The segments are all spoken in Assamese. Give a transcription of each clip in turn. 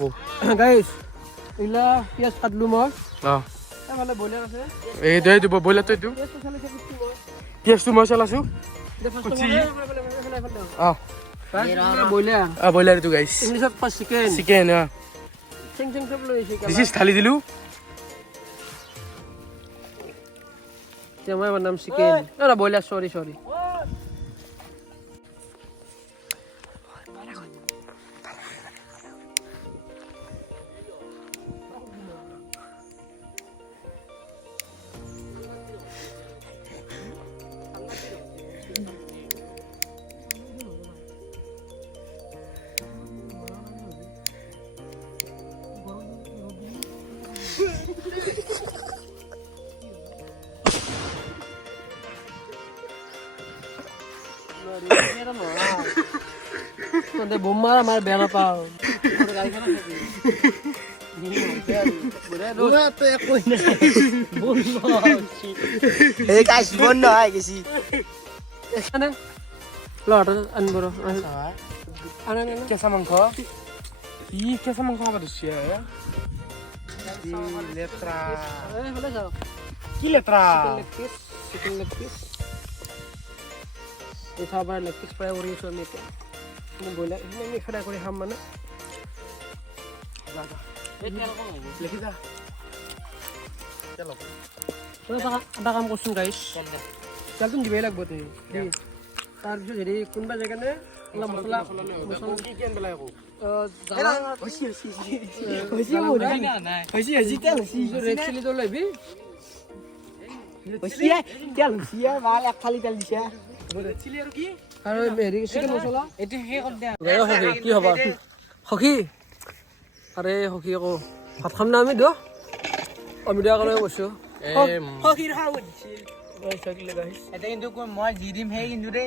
কো গাইছ ইলা পিয়াজ কাটলো মই অ এফালে বইলাৰ আছে এই দে দিব বইলাৰ তো এইটো পিয়াজটো চালে চালে কি মই পিয়াজটো মই চলাছো কুচি অ বইলাৰ বইলাৰ এইটো গাইছ ইংলিছত পাঁচ চিকেন চিকেন চেং চেং সব লৈ আহিছে দিছ থালি দিলো এতিয়া মই বনাম চিকেন না বইলাৰ সৰি তহঁতে বোম মাৰা মাৰ বেয়া নাপাওঁ কেঁচা মাংস কেঁচা মাংস খাব দিছে লেত্ৰা কি লেত্ৰা চিকেন লেগ পিস এটা আবার লেগ পিস ফ্রাই করে দিয়েছি আমি এটা বইলার আমি ফ্রাই করে খাম মানে লিখি যা চলো এটা কাম করছুন গাইস চালতুন দিবাই লাগবো তুই তাৰপিছত হেৰি কোনবা জেগানে মছলা কি কেন বেলাই আকৌ ৰেড চিলি তো লবি আৰু হেৰি চিকেন মছলা কি হবা সখী আৰে সখী আকৌ ভাত খাম না আমি দিয় আমি দিয়া কাৰণে কৈছো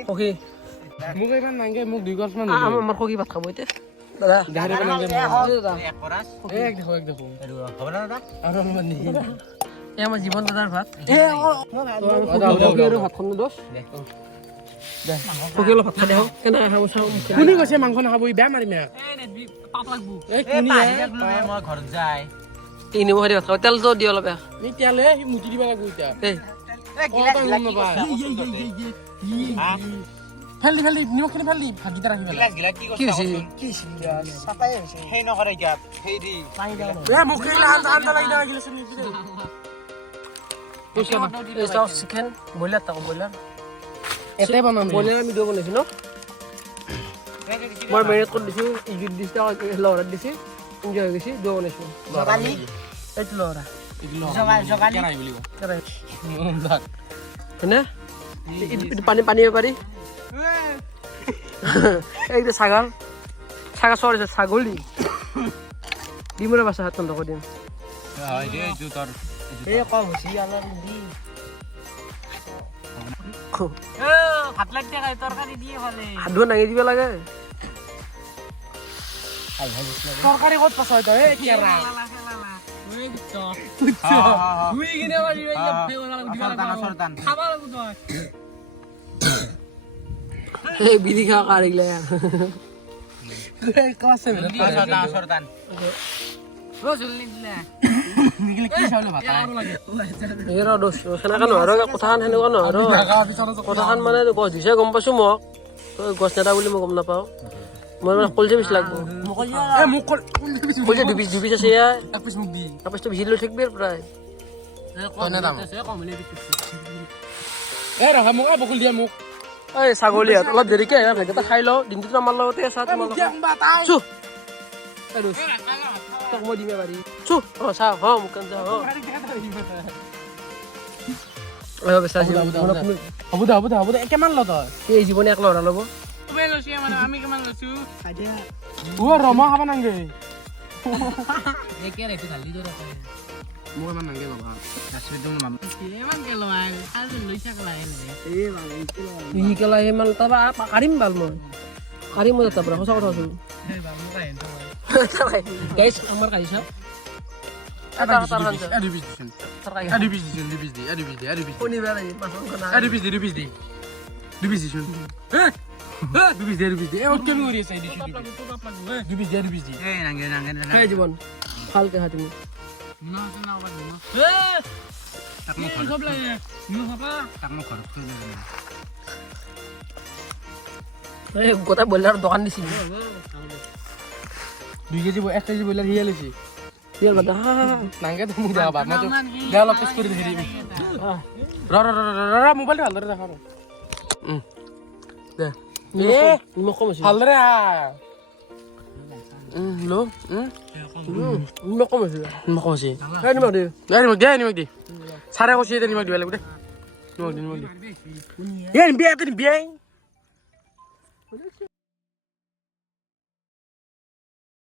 সখী মোক ইমান নাংগে মোক 2 গছ মান আমাৰ সখী ভাত খাব এতিয়া দাদা গাহৰি নাংগে এক দেখো আৰু আমাৰ জীৱন দাদাৰ ভাত ভাত খাম দোষ সখী অলপ ভাত খাই দেখ কেনেকৈ খাব চাওঁ কোনে কৈছে মাংস নাখাব বেয়া মাৰিম নিমখ দি ভাত খাব তেলটো দি অলপ তেলে সি মুটি দিব লাগিব এতিয়া ফেলি নিমখখিনি ফেলি ভাতকেইটা ৰাখিব কি হৈছে চিকেন ব্ৰইলাৰ তাকো ব্ৰইলাৰ এটাই বনাম ব্ৰইলাৰ আমি দুটা বনাইছোঁ ন মই মেৰিনেট কৰি দিছোঁ ইজুত দিছোঁ লহৰাত দিছোঁ এনজয় হৈ গৈছে দুটা বনাইছোঁ এইটো লহৰা হয়নে পানী পাৰি এইটো ছাগল চৰিছে ছাগলী ডিমৰে বাছা হাত নকৰি দিম হাত দাঙি দিব লাগে তৰকাৰী ক'ত পাছ হয় তই বিধি খাওয়া কাৰিগলে ক্লাস 7 কথাখান সেনেকুৱা নহয় কথাখান মানে গছ দিছে গম পাইছো মোক গছ নেতা বুলি মই গম নাপাওঁ মই মানে কলজে বেছি লাগব কলজে দুপিচ আছে এক পিচটো ভিজি লৈ থাকিবি প্ৰায় বকুল দিয়া মোক এই ছাগলী অলপ দেৰিকে ভাইকেইটা খাই লওঁ দিনটোতো আমাৰ লগতে আছা তোক মই দিমে পাৰি চা মোক হ'ব দে কিমান ল তই এই জীৱনে এক লৰা ল'ব ৰমা খাব নাংগে মোক ইমান নাংগে বাবা কাঢ়িম ভাল মই কাঢ়িম মই তাৰ পৰা সঁচা কথা আছো গাইছ আমাৰ কাঢ়ি চাওক দুবিজ দে এ কেন করি আছে দিছি দুবিজ দি এই নাঙ্গে এই জীবন ভালকে খা তুমি না না বাবা না তাক মো সব লাগে তাক মো ঘৰত থৈ যাব না এই গোটা বইলার দোকান দিছি 2 কেজি 1 কেজি বইলার হিয়া লইছি ইয়ার বাদা নাঙ্গে তো মুখ দেখা বাপ মা তো দেওয়া লপেস করে দেখি র মোবাইল ভাল ধরে দেখা দে নিমখ কম আছে ভাল ধরে লো নিমখ কম আছে নিমখ আছে এই নিমখ দে নিমখ দি সারে কষি দে নিমখ দিবা লাগবে দে নিমখ দি এ বিয়া